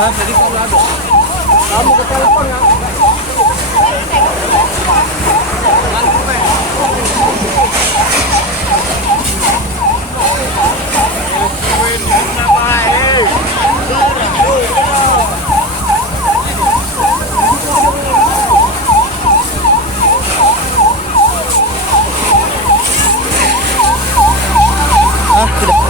Hah? Jadi kalau ada. Kamu ke telepon ya? Ah, tidak.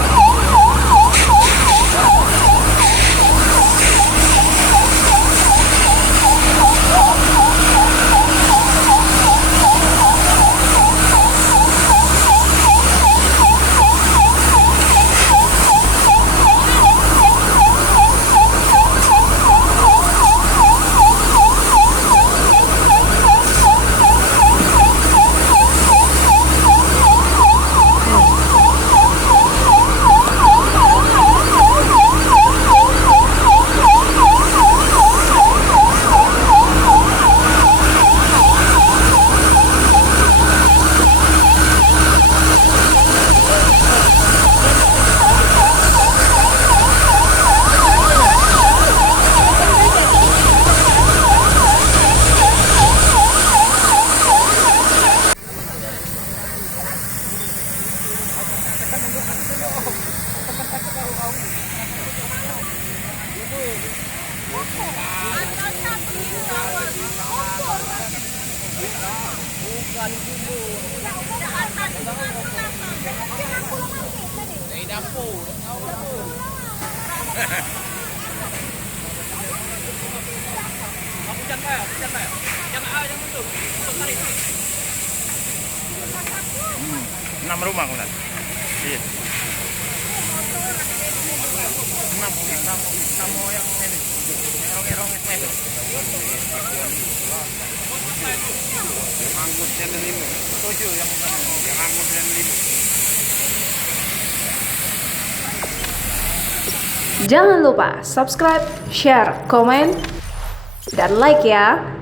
Enam rumah kemudian. Iya. Enam yang ini. Erong itu. Angkut dan lima. Tujuh yang angkut dan lima. Jangan lupa subscribe, share, komen, dan like ya.